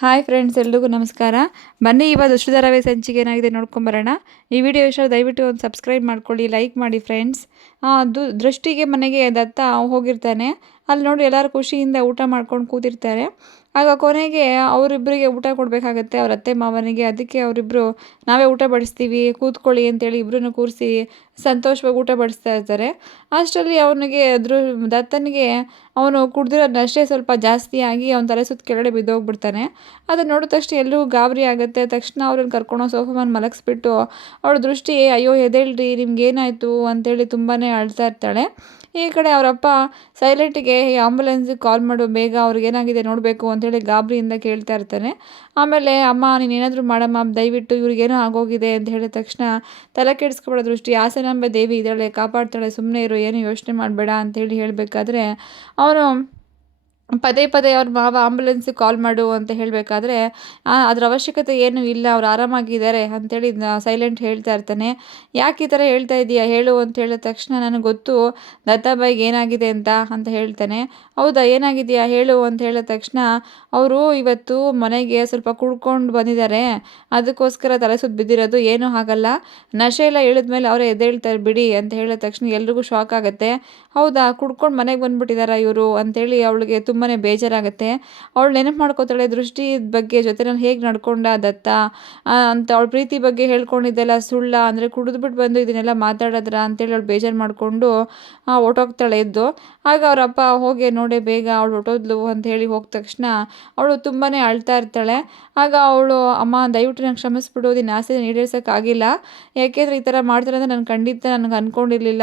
Hi friends, ಎಲ್ರಿಗೂ ನಮಸ್ಕಾರ. ಬನ್ನಿ ಇವತ್ತು ದೃಷ್ಟಧಾರಾವಾಹಿ ಸಂಚಿಕೆ ಏನಾಗಿದೆ ನೋಡ್ಕೊಂಬರೋಣ. ಈ ವಿಡಿಯೋ ಇಷ್ಟ ದಯವಿಟ್ಟು ಒಂದು ಸಬ್ಸ್ಕ್ರೈಬ್ ಮಾಡ್ಕೊಳ್ಳಿ, ಲೈಕ್ ಮಾಡಿ ಫ್ರೆಂಡ್ಸ್. ದೃಷ್ಟಿಗೆ ಮನೆಗೆ ದತ್ತ ಹೋಗಿರ್ತಾನೆ. ಅಲ್ಲಿ ನೋಡಿ ಎಲ್ಲರೂ ಖುಷಿಯಿಂದ ಊಟ ಮಾಡ್ಕೊಂಡು ಕೂತಿರ್ತಾರೆ. ಆಗ ಕೊನೆಗೆ ಅವರಿಬ್ಬರಿಗೆ ಊಟ ಕೊಡಬೇಕಾಗತ್ತೆ, ಅವ್ರ ಅತ್ತೆ ಮಾವನಿಗೆ. ಅದಕ್ಕೆ ಅವರಿಬ್ಬರು ನಾವೇ ಊಟ ಬಡಿಸ್ತೀವಿ, ಕೂತ್ಕೊಳ್ಳಿ ಅಂತೇಳಿ ಇಬ್ಬರನ್ನು ಕೂರಿಸಿ ಸಂತೋಷವಾಗಿ ಊಟ ಬಡಿಸ್ತಾ ಇರ್ತಾರೆ. ಅಷ್ಟರಲ್ಲಿ ಅವನಿಗೆ ದತ್ತನಿಗೆ ಅವನು ಕುಡ್ದಿರೋ ನಶೆ ಸ್ವಲ್ಪ ಜಾಸ್ತಿ ಆಗಿ ಅವನ ತಲೆ ಸುತ್ತ ಕೆಳಗಡೆ ಬಿದ್ದೋಗ್ಬಿಡ್ತಾನೆ. ಅದನ್ನು ನೋಡಿದ ತಕ್ಷಣ ಎಲ್ಲರಿಗೂ ಗಾಬರಿ ಆಗುತ್ತೆ. ತಕ್ಷಣ ಅವ್ರನ್ನ ಕರ್ಕೊಂಡು ಸೋಫಾ ಮೇಲೆ ಮಲಗಿಸ್ಬಿಟ್ಟು ಅವಳ ದೃಷ್ಟಿ, ಅಯ್ಯೋ ಎದ್ದೇಳ್ರಿ, ನಿಮ್ಗೇನಾಯಿತು ಅಂತೇಳಿ ತುಂಬಾ ಅಳ್ತಾ ಇರ್ತಾಳೆ. ಈ ಕಡೆ ಅವರಪ್ಪ ಸೈಲೆಂಟಿಗೆ ಆಂಬುಲೆನ್ಸ್ಗೆ ಕಾಲ್ ಮಾಡು, ಬೇಗ ಅವ್ರಿಗೇನಾಗಿದೆ ನೋಡಬೇಕು ಅಂತೇಳಿ ಗಾಬರಿಯಿಂದ ಕೇಳ್ತಾ ಇರ್ತಾನೆ. ಆಮೇಲೆ ಅಮ್ಮ ನೀನೇನಾದರೂ ಮಾಡಮ್ಮ, ದಯವಿಟ್ಟು ಇವ್ರಿಗೇನೋ ಆಗೋಗಿದೆ ಅಂತ ಹೇಳಿದ ತಕ್ಷಣ ತಲೆ ಕೆಡಿಸ್ಕೊಬೇಡ ದೃಷ್ಟಿ, ಹಾಸನಾಂಬೆ ದೇವಿ ಇದ್ದಾಳೆ, ಕಾಪಾಡ್ತಾಳೆ, ಸುಮ್ಮನೆ ಇರು, ಏನು ಯೋಚನೆ ಮಾಡಬೇಡ ಅಂತೇಳಿ ಹೇಳಬೇಕಾದ್ರೆ ಅವನು ಪದೇ ಪದೇ ಅವ್ರ ಮಾವ ಆಂಬುಲೆನ್ಸಿಗೆ ಕಾಲ್ ಮಾಡು ಅಂತ ಹೇಳಬೇಕಾದ್ರೆ ಅದ್ರ ಅವಶ್ಯಕತೆ ಏನೂ ಇಲ್ಲ, ಅವ್ರು ಆರಾಮಾಗಿದ್ದಾರೆ ಅಂತೇಳಿ ಸೈಲೆಂಟ್ ಹೇಳ್ತಾ ಇರ್ತಾನೆ. ಯಾಕೆ ಈ ಥರ ಹೇಳ್ತಾ ಇದೀಯಾ ಹೇಳು ಅಂತ ಹೇಳಿದ ತಕ್ಷಣ ನನಗೆ ಗೊತ್ತು ದತ್ತಾಬಾಯಿಗೆ ಏನಾಗಿದೆ ಅಂತ ಹೇಳ್ತಾನೆ. ಹೌದಾ, ಏನಾಗಿದೆಯಾ ಹೇಳು ಅಂತ ಹೇಳಿದ ತಕ್ಷಣ ಅವರು ಇವತ್ತು ಮನೆಗೆ ಸ್ವಲ್ಪ ಕುಡ್ಕೊಂಡು ಬಂದಿದ್ದಾರೆ, ಅದಕ್ಕೋಸ್ಕರ ತಲೆ ಸುತ್ತ ಬಿದ್ದಿರೋದು, ಏನೂ ಆಗಲ್ಲ, ನಶೆ ಎಲ್ಲ ಇಳಿದ್ಮೇಲೆ ಅವರೇ ಎದ್ದೇಳ್ತಾರೆ ಬಿಡಿ ಅಂತ ಹೇಳಿದ ತಕ್ಷಣ ಎಲ್ರಿಗೂ ಶಾಕ್ ಆಗುತ್ತೆ. ಹೌದಾ, ಕುಡ್ಕೊಂಡು ಮನೆಗೆ ಬಂದುಬಿಟ್ಟಿದ್ದಾರಾ ಇವರು ಅಂತೇಳಿ ಅವಳಿಗೆ ತುಂಬಾ ಬೇಜಾರಾಗುತ್ತೆ. ಅವಳು ನೆನಪು ಮಾಡ್ಕೋತಾಳೆ ದೃಷ್ಟಿ ಬಗ್ಗೆ, ಜೊತೆನಲ್ಲಿ ಹೇಗೆ ನಡ್ಕೊಂಡ ದತ್ತ ಅಂತ. ಅವಳ ಪ್ರೀತಿ ಬಗ್ಗೆ ಹೇಳ್ಕೊಂಡಿದ್ದೆಲ್ಲ ಸುಳ್ಳ ಅಂದರೆ ಕುಡಿದ್ಬಿಟ್ಟು ಬಂದು ಇದನ್ನೆಲ್ಲ ಮಾತಾಡಿದ್ರ ಅಂತೇಳಿ ಅವಳು ಬೇಜಾರು ಮಾಡಿಕೊಂಡು ಹೊರ್ಟೋಗ್ತಾಳೆ ಎದ್ದು. ಆಗ ಅವರಪ್ಪ ಹೋಗಿ ನೋಡೆ ಬೇಗ ಅವಳು ಹೊರ್ಟೋದ್ಲು ಅಂತ ಹೇಳಿ ಹೋದ ತಕ್ಷಣ ಅವಳು ತುಂಬಾ ಅಳ್ತಾ ಇರ್ತಾಳೆ. ಆಗ ಅವಳು, ಅಮ್ಮ ದಯವಿಟ್ಟು ನಂಗೆ ಕ್ಷಮಿಸ್ಬಿಡು, ನಿನ್ನ ಆಸೆ ಈಡೇರ್ಸೋಕ್ಕಾಗಿಲ್ಲ, ಯಾಕೆಂದರೆ ಈ ಥರ ಮಾಡ್ತಾರೆ ಅಂತ ನಾನು ಖಂಡಿತ ನನಗೆ ಅಂದ್ಕೊಂಡಿರಲಿಲ್ಲ,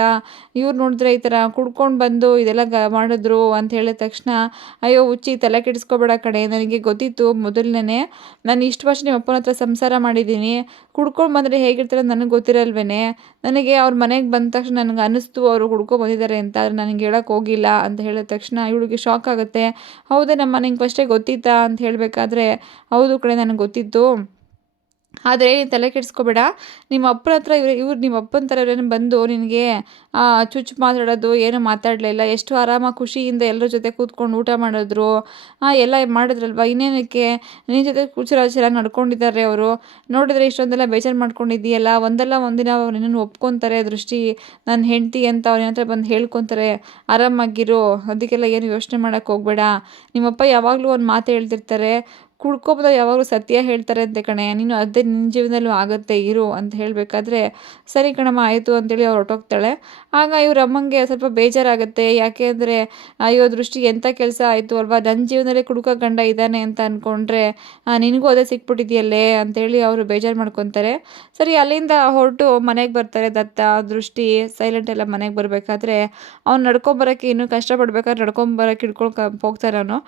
ಇವ್ರು ನೋಡಿದ್ರೆ ಈ ಥರ ಕುಡ್ಕೊಂಡು ಬಂದು ಇದೆಲ್ಲ ಮಾಡಿದ್ರು ಅಂತ ಹೇಳಿದ ತಕ್ಷಣ, ಅಯ್ಯೋ ಹುಚ್ಚಿ, ತಲೆ ಕೆಡಿಸ್ಕೋಬೇಡ ಕಡೆ, ನನಗೆ ಗೊತ್ತಿತ್ತು ಮೊದಲನೇ, ನಾನು ಇಷ್ಟು ವರ್ಷ ನಿಮ್ಮ ಅಪ್ಪನ ಹತ್ರ ಸಂಸಾರ ಮಾಡಿದ್ದೀನಿ, ಕುಡ್ಕೊಂಡು ಬಂದರೆ ಹೇಗಿರ್ತಾರೆ ನನಗೆ ಗೊತ್ತಿರಲ್ವೇನೆ, ನನಗೆ ಅವ್ರ ಮನೆಗೆ ಬಂದ ತಕ್ಷಣ ನನಗೆ ಅನ್ನಿಸ್ತು ಅವರು ಕುಡ್ಕೊ ಬಂದಿದ್ದಾರೆ ಅಂತ, ಆದರೆ ನನಗೆ ಹೇಳೋಕ್ಕೆ ಹೋಗಿಲ್ಲ ಅಂತ ಹೇಳಿದ ತಕ್ಷಣ ಇವಳಿಗೆ ಶಾಕ್ ಆಗುತ್ತೆ. ಹೌದೇನಮ್ಮ, ನಿಂಗೆ ಫಸ್ಟೇ ಗೊತ್ತಿತ್ತಾ ಅಂತ ಹೇಳಬೇಕಾದ್ರೆ, ಹೌದು ಕಡೆ ನನಗೆ ಗೊತ್ತಿತ್ತು, ಆದರೆ ನೀನು ತಲೆ ಕೆಡಿಸ್ಕೋಬೇಡ, ನಿಮ್ಮ ಅಪ್ಪನ ಹತ್ರ ಇವ್ರು ನಿಮ್ಮ ಅಪ್ಪನ ಥರ ಇವರೇನು ಬಂದು ನಿನಗೆ ಚುಚ್ಚು ಮಾತಾಡೋದು ಏನೂ ಮಾತಾಡಲಿಲ್ಲ, ಎಷ್ಟು ಆರಾಮಾಗಿ ಖುಷಿಯಿಂದ ಎಲ್ಲರ ಜೊತೆ ಕೂತ್ಕೊಂಡು ಊಟ ಮಾಡಿದ್ರು, ಎಲ್ಲ ಮಾಡಿದ್ರಲ್ವ, ಇನ್ನೇನಕ್ಕೆ ನಿನ್ನ ಜೊತೆ ಚೆನ್ನಾಗಿ ನಡ್ಕೊಂಡಿದ್ದಾರೆ ಅವರು, ನೋಡಿದರೆ ಇಷ್ಟೊಂದೆಲ್ಲ ಬೇಜಾರು ಮಾಡ್ಕೊಂಡಿದ್ದೀಯಲ್ಲ, ಒಂದಲ್ಲ ಒಂದಿನ ಅವ್ರು ನಿನ್ನನ್ನು ಒಪ್ಕೊತಾರೆ ದೃಷ್ಟಿ, ನನ್ನ ಹೆಂಡತಿ ಅಂತ ಅವ್ರ ಹತ್ರ ಬಂದು ಹೇಳ್ಕೊತಾರೆ, ಆರಾಮಾಗಿರು, ಅದಕ್ಕೆಲ್ಲ ಏನು ಯೋಚನೆ ಮಾಡೋಕ್ಕೆ ಹೋಗಬೇಡ, ನಿಮ್ಮಪ್ಪ ಯಾವಾಗಲೂ ಒಂದು ಮಾತು ಹೇಳ್ತಿರ್ತಾರೆ, ಕುಡ್ಕೊಬೋದ ಯಾವಾಗಲೂ ಸತ್ಯ ಹೇಳ್ತಾರೆ ಅಂತೆ ಕಣೆ, ನೀನು ಅದೇ ನಿನ್ನ ಜೀವನದಲ್ಲೂ ಆಗುತ್ತೆ ಇರು ಅಂತ ಹೇಳಬೇಕಾದ್ರೆ, ಸರಿ ಕಣಮ್ಮ ಆಯಿತು ಅಂತೇಳಿ ಅವ್ರು ಹೊರಟೋಗ್ತಾಳೆ. ಆಗ ಇವ್ರ ಅಮ್ಮಂಗೆ ಸ್ವಲ್ಪ ಬೇಜಾರಾಗುತ್ತೆ. ಯಾಕೆ ಅಂದರೆ, ಅಯ್ಯೋ ದೃಷ್ಟಿ ಎಂಥ ಕೆಲಸ ಆಯಿತು ಅಲ್ವಾ, ನನ್ನ ಜೀವನದಲ್ಲೇ ಕುಡುಕ ಗಂಡ ಇದ್ದಾನೆ ಅಂತ ಅಂದ್ಕೊಂಡ್ರೆ ನಿನಗೂ ಅದೇ ಸಿಕ್ಬಿಟ್ಟಿದೆಯಲ್ಲೇ ಅಂತೇಳಿ ಅವರು ಬೇಜಾರು ಮಾಡ್ಕೊತಾರೆ. ಸರಿ, ಅಲ್ಲಿಂದ ಹೊರಟು ಮನೆಗೆ ಬರ್ತಾರೆ ದತ್ತ. ದೃಷ್ಟಿ ಸೈಲೆಂಟ್ ಎಲ್ಲ ಮನೆಗೆ ಬರಬೇಕಾದ್ರೆ ಅವ್ನು ನಡ್ಕೊಂಬರೋಕ್ಕೆ ಇನ್ನೂ ಕಷ್ಟಪಡ್ಬೇಕಾದ್ರೆ ನಡ್ಕೊಂಬರೋಕ್ಕೆ ಹಿಡ್ಕೊಂಡು ಹೋಗ್ತಾನೆ ಅವನು.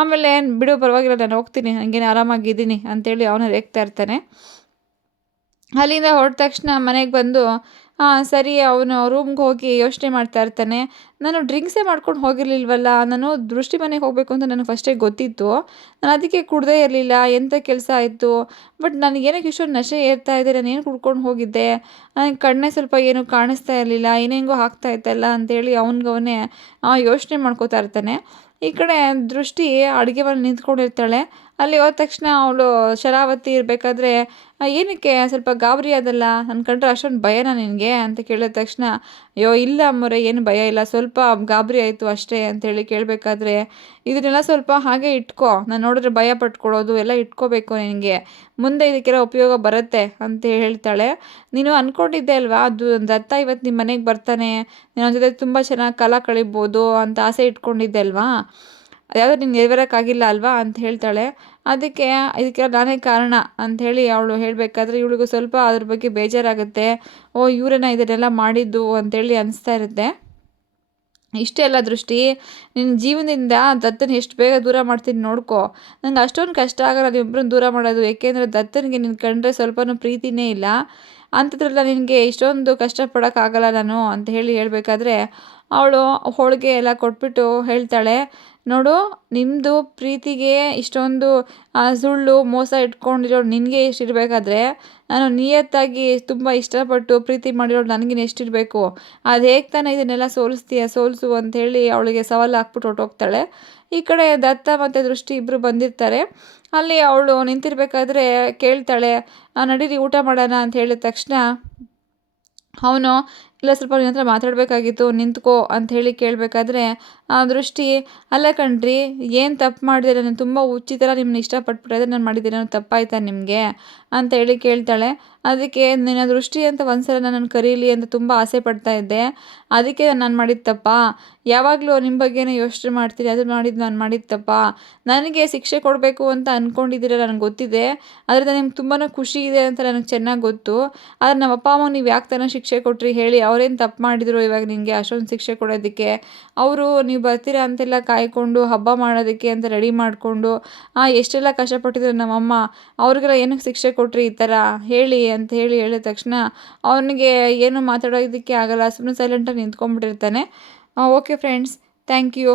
ಆಮೇಲೆ ಬಿಡು ಪರವಾಗಿಲ್ಲ, ನಾನು ಹೋಗ್ತೀನಿ, ನನಗೇನು ಆರಾಮಾಗಿದ್ದೀನಿ ಅಂತೇಳಿ ಅವನು ರೇಗ್ತಾ ಇರ್ತಾನೆ. ಅಲ್ಲಿಂದ ಹೊರಟ ತಕ್ಷಣ ಮನೆಗೆ ಬಂದು ಸರಿ ಅವನು ರೂಮ್ಗೆ ಹೋಗಿ ಯೋಚನೆ ಮಾಡ್ತಾ ಇರ್ತಾನೆ. ನಾನು ಡ್ರಿಂಕ್ಸೇ ಮಾಡ್ಕೊಂಡು ಹೋಗಿರಲಿಲ್ವಲ್ಲ, ನಾನು ದೃಷ್ಟಿ ಮನೆಗೆ ಹೋಗಬೇಕು ಅಂತ ನನಗೆ ಫಸ್ಟೇ ಗೊತ್ತಿತ್ತು, ನಾನು ಅದಕ್ಕೆ ಕುಡ್ದೇ ಇರಲಿಲ್ಲ, ಎಂಥ ಕೆಲಸ ಆಯಿತು, ಬಟ್ ನನಗೇನಕ್ಕೆ ಇಷ್ಟೊಂದು ನಶೆ ಏರ್ತಾ ಇದೆ, ನಾನೇನು ಕುಡ್ಕೊಂಡು ಹೋಗಿದ್ದೆ, ನನಗೆ ಕಣ್ಣೇ ಸ್ವಲ್ಪ ಏನು ಕಾಣಿಸ್ತಾ ಇರಲಿಲ್ಲ, ಏನೇಂಗೋ ಆಗ್ತಾ ಇತ್ತಲ್ಲ ಅಂತೇಳಿ ಅವನಿಗವನೇ ಯೋಚನೆ ಮಾಡ್ಕೋತಾ ಇರ್ತಾನೆ. ಈ ಕಡೆ ದೃಷ್ಟಿ ಅಡುಗೆ ಮನೆ ನಿಂತ್ಕೊಂಡಿರ್ತಾಳೆ. ಅಲ್ಲಿ ಹೋದ ತಕ್ಷಣ ಅವಳು ಶರಾವತಿ ಇರಬೇಕಾದ್ರೆ, ಏನಕ್ಕೆ ಸ್ವಲ್ಪ ಗಾಬರಿ ಆದಲ್ಲ, ನನ್ನ ಕಂಡ್ರೆ ಅಷ್ಟೊಂದು ಭಯನಾ ನಿನಗೆ ಅಂತ ಕೇಳಿದ ತಕ್ಷಣ, ಅಯ್ಯೋ ಇಲ್ಲ ಅಮ್ಮೋರೆ, ಏನು ಭಯ ಇಲ್ಲ, ಸ್ವಲ್ಪ ಗಾಬರಿ ಆಯಿತು ಅಷ್ಟೇ ಅಂತೇಳಿ ಕೇಳಬೇಕಾದ್ರೆ, ಇದನ್ನೆಲ್ಲ ಸ್ವಲ್ಪ ಹಾಗೆ ಇಟ್ಕೋ, ನಾನು ನೋಡಿದ್ರೆ ಭಯ ಪಟ್ಕೊಳ್ಳೋದು ಎಲ್ಲ ಇಟ್ಕೋಬೇಕು ನಿನಗೆ, ಮುಂದೆ ಇದಕ್ಕೆಲ್ಲ ಉಪಯೋಗ ಬರುತ್ತೆ ಅಂತ ಹೇಳ್ತಾಳೆ. ನೀನು ಅಂದ್ಕೊಂಡಿದ್ದೆ ಅಲ್ವಾ, ಅದು ದತ್ತ ಇವತ್ತು ನಿಮ್ಮ ಮನೆಗೆ ಬರ್ತಾನೆ, ನನ್ನ ಜೊತೆ ತುಂಬ ಚೆನ್ನಾಗಿ ಕಾಲ ಕಳಿಬೋದು ಅಂತ ಆಸೆ ಇಟ್ಕೊಂಡಿದ್ದೆ ಅಲ್ವಾ, ಅದ್ಯಾವುದೂ ನೀನು ನೆರವೇರೋಕ್ಕಾಗಿಲ್ಲ ಅಲ್ವಾ ಅಂತ ಹೇಳ್ತಾಳೆ. ಇದಕ್ಕೆಲ್ಲ ನಾನೇ ಕಾರಣ ಅಂಥೇಳಿ ಅವಳು ಹೇಳಬೇಕಾದ್ರೆ ಇವಳಿಗೂ ಸ್ವಲ್ಪ ಅದ್ರ ಬಗ್ಗೆ ಬೇಜಾರಾಗುತ್ತೆ. ಓ ಇವರೇನ ಇದನ್ನೆಲ್ಲ ಮಾಡಿದ್ದು ಅಂತೇಳಿ ಅನಿಸ್ತಾ ಇರುತ್ತೆ. ಇಷ್ಟೇ ಅಲ್ಲ ದೃಷ್ಟಿ, ನಿನ್ನ ಜೀವನದಿಂದ ದತ್ತನ ಎಷ್ಟು ಬೇಗ ದೂರ ಮಾಡ್ತೀನಿ ನೋಡ್ಕೊ, ನಂಗೆ ಅಷ್ಟೊಂದು ಕಷ್ಟ ಆಗಲ್ಲ ನೀವಿಬ್ಬರನ್ನ ದೂರ ಮಾಡೋದು, ಏಕೆಂದರೆ ದತ್ತನಿಗೆ ನಿನ್ನ ಕಂಡ್ರೆ ಸ್ವಲ್ಪನೂ ಪ್ರೀತಿನೇ ಇಲ್ಲ, ಅಂಥದ್ರಲ್ಲ ನಿನಗೆ ಇಷ್ಟೊಂದು ಕಷ್ಟಪಡೋಕ್ಕಾಗಲ್ಲ ನಾನು ಅಂತ ಹೇಳಬೇಕಾದ್ರೆ ಅವಳು ಹೋಳಿಗೆ ಎಲ್ಲ ಕೊಟ್ಬಿಟ್ಟು ಹೇಳ್ತಾಳೆ, ನೋಡು ನಿಮ್ಮದು ಪ್ರೀತಿಗೆ ಇಷ್ಟೊಂದು ಸುಳ್ಳು ಮೋಸ ಇಟ್ಕೊಂಡಿರೋ ನಿನಗೆ ಎಷ್ಟಿರಬೇಕಾದ್ರೆ, ನಾನು ನಿಯತ್ತಾಗಿ ತುಂಬ ಇಷ್ಟಪಟ್ಟು ಪ್ರೀತಿ ಮಾಡಿರೋಳು ನನಗಿನ್ನು ಎಷ್ಟಿರಬೇಕು, ಅದು ಹೇಗೆ ತಾನೇ ಇದನ್ನೆಲ್ಲ ಸೋಲಿಸು ಅಂಥೇಳಿ ಅವಳಿಗೆ ಸವಾಲು ಹಾಕ್ಬಿಟ್ಟು ಹೊರಟೋಗ್ತಾಳೆ. ಈ ಕಡೆ ದತ್ತ ಮತ್ತು ದೃಷ್ಟಿ ಇಬ್ಬರು ಬಂದಿರ್ತಾರೆ. ಅಲ್ಲಿ ಅವಳು ನಿಂತಿರ್ಬೇಕಾದ್ರೆ ಕೇಳ್ತಾಳೆ, ನಡೀರಿ ಊಟ ಮಾಡೋಣ ಅಂತ ಹೇಳಿದ ತಕ್ಷಣ ಅವನು ಇಲ್ಲ ಸ್ವಲ್ಪ ನಿನ್ನ ಹತ್ರ ಮಾತಾಡಬೇಕಾಗಿತ್ತು ನಿಂತ್ಕೋ ಅಂಥೇಳಿ ಕೇಳಬೇಕಾದ್ರೆ ದೃಷ್ಟಿ ಅಲ್ಲ ಕಣ್ರಿ ಏನು ತಪ್ಪು ಮಾಡಿದೆ ನಾನು ತುಂಬ ಹುಚ್ಚಿ ಥರ ನಿಮ್ಮನ್ನ ಇಷ್ಟಪಟ್ಬಿಟ್ಟೆ ನಾನು ಮಾಡಿದ್ದೇನೆ ನಾನು ತಪ್ಪಾಯ್ತಾ ನಿಮಗೆ ಅಂತ ಹೇಳಿ ಕೇಳ್ತಾಳೆ. ಅದಕ್ಕೆ ನಿನ್ನ ದೃಷ್ಟಿ ಅಂತ ಒಂದ್ಸಲ ನನ್ನನ್ನು ಕರೀಲಿ ಅಂತ ತುಂಬ ಆಸೆ ಪಡ್ತಾ ಇದ್ದೆ, ಅದಕ್ಕೆ ನಾನು ಮಾಡಿದ ತಪ್ಪಾ, ಯಾವಾಗಲೂ ನಿಮ್ಮ ಬಗ್ಗೆನೇ ಯೋಚನೆ ಮಾಡ್ತೀನಿ, ಅದು ಮಾಡಿದ್ದು ನಾನು ಮಾಡಿದ ತಪ್ಪಾ, ನನಗೆ ಶಿಕ್ಷೆ ಕೊಡಬೇಕು ಅಂತ ಅಂದ್ಕೊಂಡಿದ್ದೀರ ನನಗೆ ಗೊತ್ತಿದೆ, ಅದರಿಂದ ನಿಮ್ಗೆ ತುಂಬಾ ಖುಷಿ ಇದೆ ಅಂತ ನನಗೆ ಚೆನ್ನಾಗಿ ಗೊತ್ತು. ಆದರೆ ನಮ್ಮ ಅಪ್ಪ ಅಮ್ಮಗೆ ನೀವು ಯಾಕೆ ತಾನೇ ಶಿಕ್ಷೆ ಕೊಟ್ರಿ ಹೇಳಿ, ಅವರೇನು ತಪ್ಪು ಮಾಡಿದ್ರು ಇವಾಗ ನಿನಗೆ ಅಷ್ಟೊಂದು ಶಿಕ್ಷೆ ಕೊಡೋದಕ್ಕೆ? ಅವರು ನೀವು ಬರ್ತೀರಾ ಅಂತೆಲ್ಲ ಕಾಯ್ಕೊಂಡು ಹಬ್ಬ ಮಾಡೋದಕ್ಕೆ ಅಂತ ರೆಡಿ ಮಾಡಿಕೊಂಡು ಎಷ್ಟೆಲ್ಲ ಕಷ್ಟಪಟ್ಟಿದ್ರು ನಮ್ಮಮ್ಮ, ಅವ್ರಿಗೆಲ್ಲ ಏನಕ್ಕೆ ಶಿಕ್ಷೆ ಕೊಟ್ರಿ ಈ ಥರ ಹೇಳಿ ಅಂತ ಹೇಳಿದ ತಕ್ಷಣ ಅವನಿಗೆ ಏನು ಮಾತಾಡೋದಕ್ಕೆ ಆಗಲ್ಲ, ಸುಮ್ಮನೆ ಸೈಲೆಂಟಾಗಿ ನಿಂತ್ಕೊಂಡ್ಬಿಟ್ಟಿರ್ತಾನೆ. Okay friends, thank you.